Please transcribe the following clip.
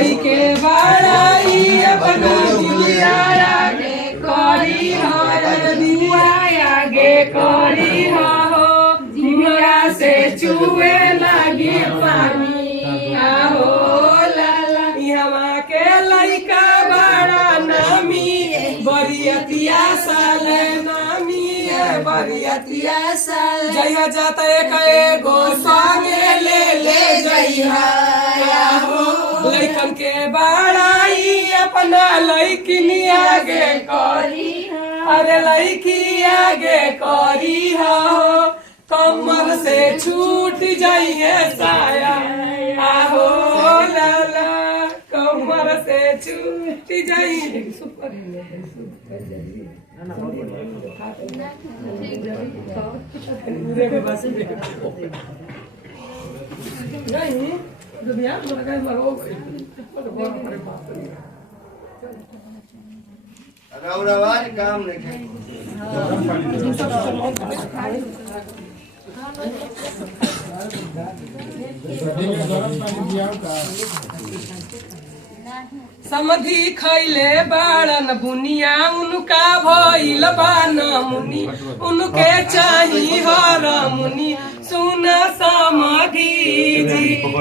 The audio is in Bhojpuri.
कई के बड़ाई अपना दुनिया आगे करी हो आगे करी हो झिंगा से चुए लगी पानी आहो लाला हवा के लइका बड़ा नामी बरियतिया साल नामी बरियतिया साल जइहा जाता एगो संगे ले जइहा आहो लइकन के बड़ाई अपना लइकिनी आगे करी अरे लइकी आगे करी हो कमर से छूट जाइए साया आहो लाला कमर से छूट जाइए काम नहीं समधी खैले बाड़न बुनिया उनका भइल बान मुनि उनके चाही हर मुनि सुन समधी जी